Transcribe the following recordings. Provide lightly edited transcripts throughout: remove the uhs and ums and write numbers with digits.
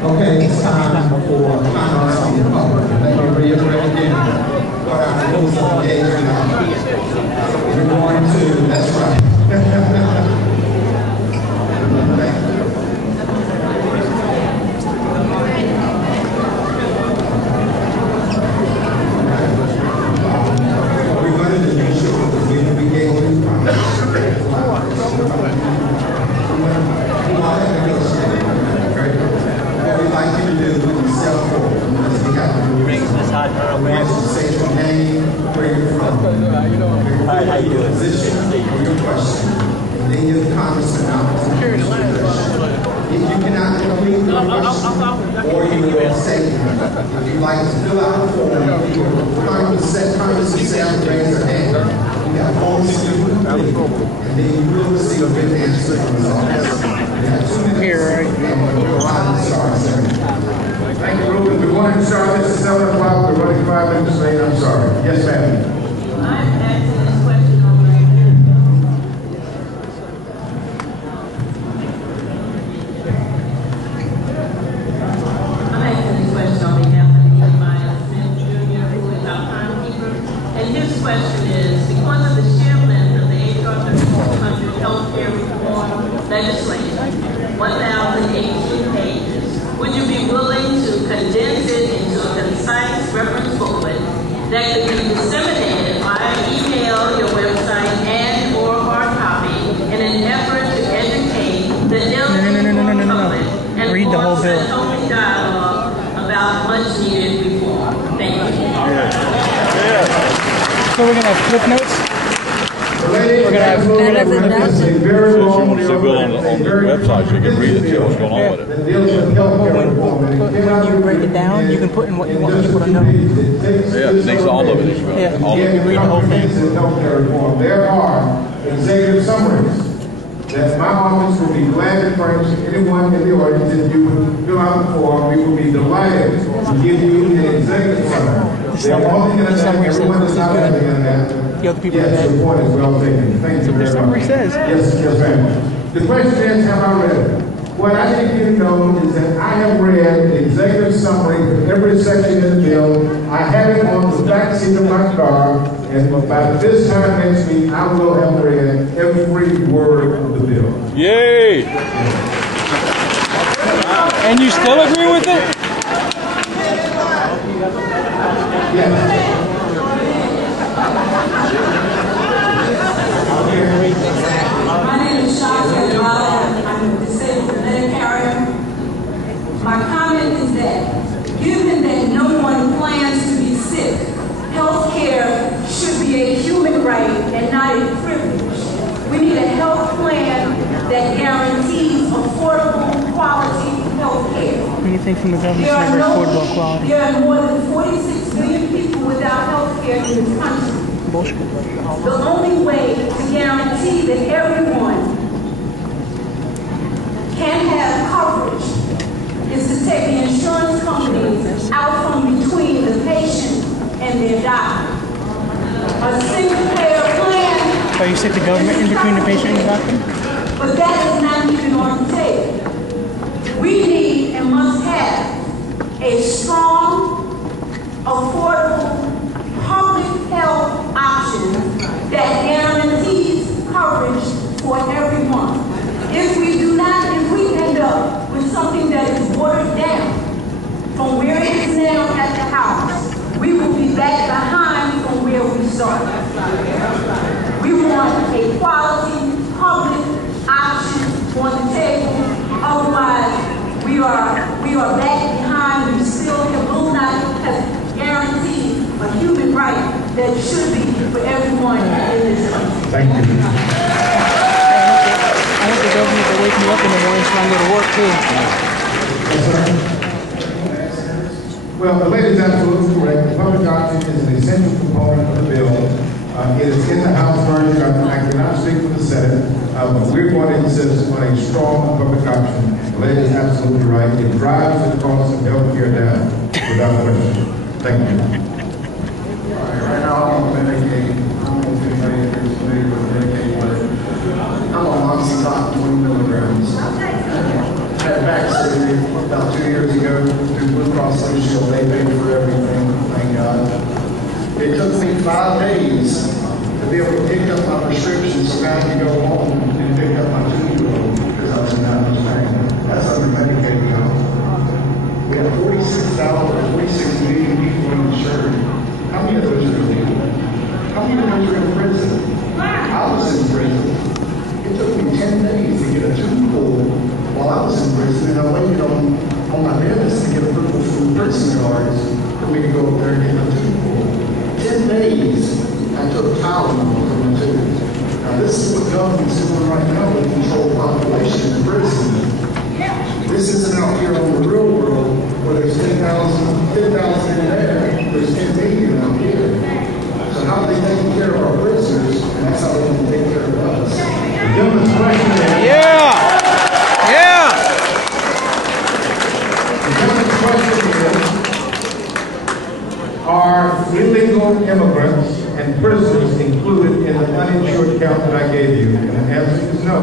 Okay, it's time for comments from the public. Let me reiterate again what our rules of engagement are. We're going to, that's right. We're going to make sure that we gave you promises. What we'd like you to do when you step forward, because we got to do we have to say your name, where you're from, your position, or your question, and then give the congressman an opportunity to address. If you cannot complete the question, or you will say, if you'd like to fill out the form, congressman say raise their hand. You got forms to complete, and then you will receive a written answer from the office. Here, thank you, Ruben. We're going to start this at 7 o'clock. We're running 5 minutes late. I'm sorry. Yes, ma'am. I'm asking this question on my behalf of Nehemiah Smith Jr., who is our timekeeper. And his question is, because of the shambling of the H.R. 3400 healthcare reform legislation, 1,018 pages, would you be willing to condense it into a concise reference booklet that could be disseminated via email, your website, and or hard copy in an effort to educate the ill-informed public and read the whole bill. Open dialogue about much needed reform? Thank you. So we're gonna have clip notes. We're gonna have So if you want to see Bill on the website, so you can read it, see what's going on with it. When you break it down, you can put in what you want people to know. Yeah, it makes all of it. Yeah, all you of can read the whole thing. There are executive summaries that my office will be glad to furnish anyone in the audience. If you would fill out the form, we will be delighted to give you an executive summary. They're only going to say everyone is not going to the other people. yes, your point is well taken. Thank you very much. Summary says. Yes, ma'am. The question is, have I read it? What I need you to know is that I have read the executive summary for every section in the bill. I have it on the back seat of my car, and by this time next week, I will have read every word of the bill. Yay! And you still agree with it? Yes. My name is Shasha Rada. I'm a disabled letter carrier. My comment is that, given that no one plans to be sick, health care should be a human right and not a privilege. We need a health plan that guarantees affordable, quality health care. Anything from the government's never affordable quality. There are more than 46 million people without health care in this country. Bullshit. The only way to guarantee that everyone can have coverage is to take the insurance companies out from between the patient and their doctor. A single payer plan. So you stick the government in between the patient and the doctor? But that is not even on the table. We need and must have a strong, affordable, public health option that guarantees coverage for everyone. If we end up with something that is watered down from where it is now at the house, we will be back behind from where we started. We want a quality public option on the table. Otherwise, we are back behind. We still will not have guaranteed a human right that should be for everyone in this country. Thank you. I want the government to wake me up in the morning so I can go to work too. Well, the lady is absolutely correct. The public option is an essential component of the bill. It is in the House version. I cannot speak for the Senate, but we're going to insist on a strong public option. The lady is absolutely right. It drives the cost of health care down without question. Thank you. All right now I'm on Medicaid. I don't know if anybody here is familiar with Medicaid, but I'm on oxycontin 20 milligrams. I had back surgery. about 2 years ago through Blue Cross Blue Shield. They paid for everything, thank God. It took me 5 days to be able to pick up my prescriptions so I could go home and pick up my 2-year-old because I was in that much pain. That's under Medicaid now. We have 46 million people insured. How many of those are illegal? How many of those are in prison? I was in prison. It took me 10 days to get a tube pulled while I was in prison, and I waited on my dentist to get approval from prison guards for me to go up there and get a tube pulled. 10 days I took Tylenol from the tube. Now this is what government's doing right now to control population in prison. This isn't out here on the real world where there's 10,000 in there, there's 10 million out here. So how are they taking care of our prisoners, and that's how they can take care of us. The gentleman's question is... Yeah! Yeah! The gentleman's question is, are illegal immigrants and prisoners included in the uninsured count that I gave you? And the answer is no.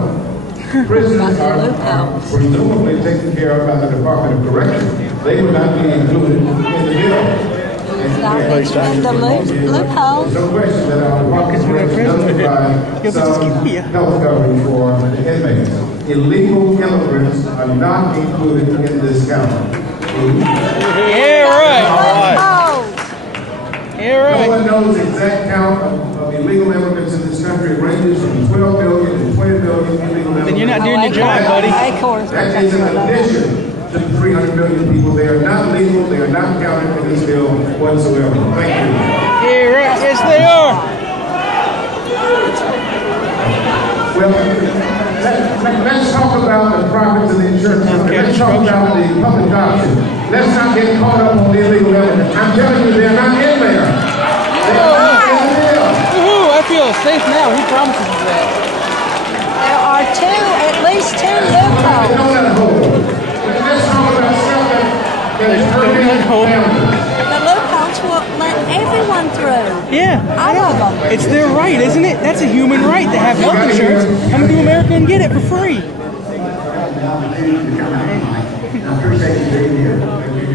Prisoners are presumably taken care of by the Department of Corrections. They would not be included in the bill. The loophole. No question that our Department of Corrections does provide some health coverage for the inmates. Illegal immigrants are not included in this count. Yeah, right. Yeah, right. No one knows the exact count of illegal immigrants in this country. It ranges from 12 million to 20 million illegal immigrants. Then you're not doing your job, buddy. That is in addition to the 300 million people. They are not legal. They are not counted in this bill whatsoever. Thank you. Yeah, right. Yes, they are. Well, let's talk about the profits of the insurance company. Let's talk about the public option. Let's not get caught up on the illegal immigrants. I'm telling you, they're not in there. They're not in the bill. Woohoo! I feel safe now. Who promises us that? There are at least two loopholes. They don't let it hold. Let's talk about stuff that is hurting families. The loopholes will let everyone through. Yeah. All of them. It's their right, isn't it? That's a human right to have health insurance. Come to America and get it for free. I appreciate you being here.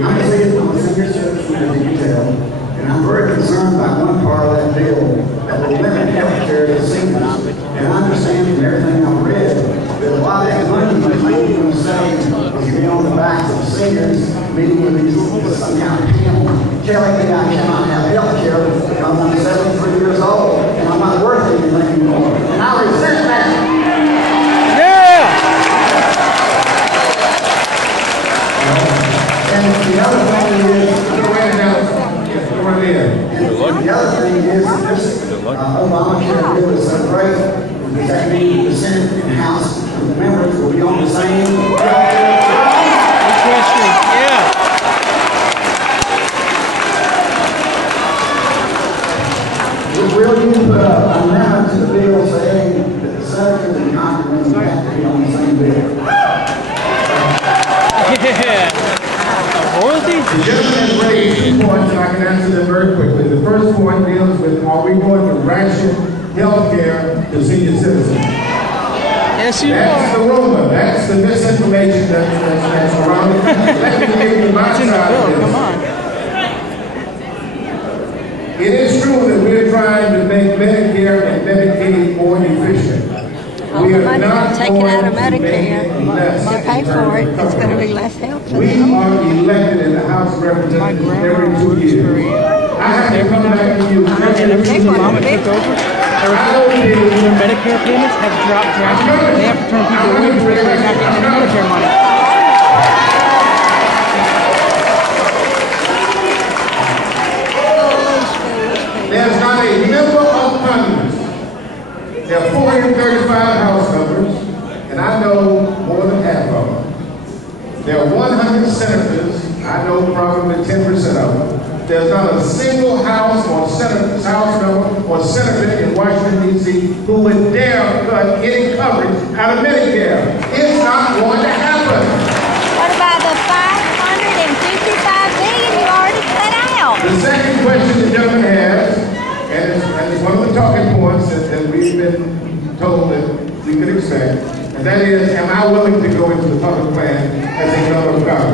I'm a senior citizen, as you can tell, and I'm very concerned about one part of that bill that will limit health care to seniors. And I understand from everything I've read that a lot of that money is mainly going to save is going to be on the backs of seniors, meaning with some kind of panel telling me I cannot have health care because I'm 73 years old and I'm not worth anything anymore. And I resent that. And the other thing is, this obamacare bill is so great. Does that mean the Senate and House members will be on the same? Good question. Yeah. Will you put an amendment to the bill saying that the senators and congressmen have to be on the same bill? Yeah. Royalty? The gentleman has raised 2 points, and I can answer them very quickly. The first point deals with, are we going to ration health care to senior citizens? Yes, you That's are. the rumor. That's the misinformation that's around it. Let me give you my It's in the side of bill. this. Come on. It is true that we're trying to make Medicare and Medicaid more efficient. We are not taken out of going to make Medicare it less to pay in terms for it. of It's going to coverage. be less help for We them. are elected in the House of Representatives every 2 years. I have to come back to you. And ever since Obama took over, their Medicare payments have dropped drastically. They have to turn people away because they're not getting any Medicare money. There's not a member of Congress. There are 435 House members, and I know more than half of them. There are 100 senators. I know probably 10% of them. There's not a single House member or senator in Washington, D.C. who would dare cut any coverage out of Medicare. It's not going to happen. What about the $555 billion you already cut out? The second question the gentleman has, and it's one of the talking points that we've been told that we could expect, and And that is, am I willing to go into the public plan as a member of Congress?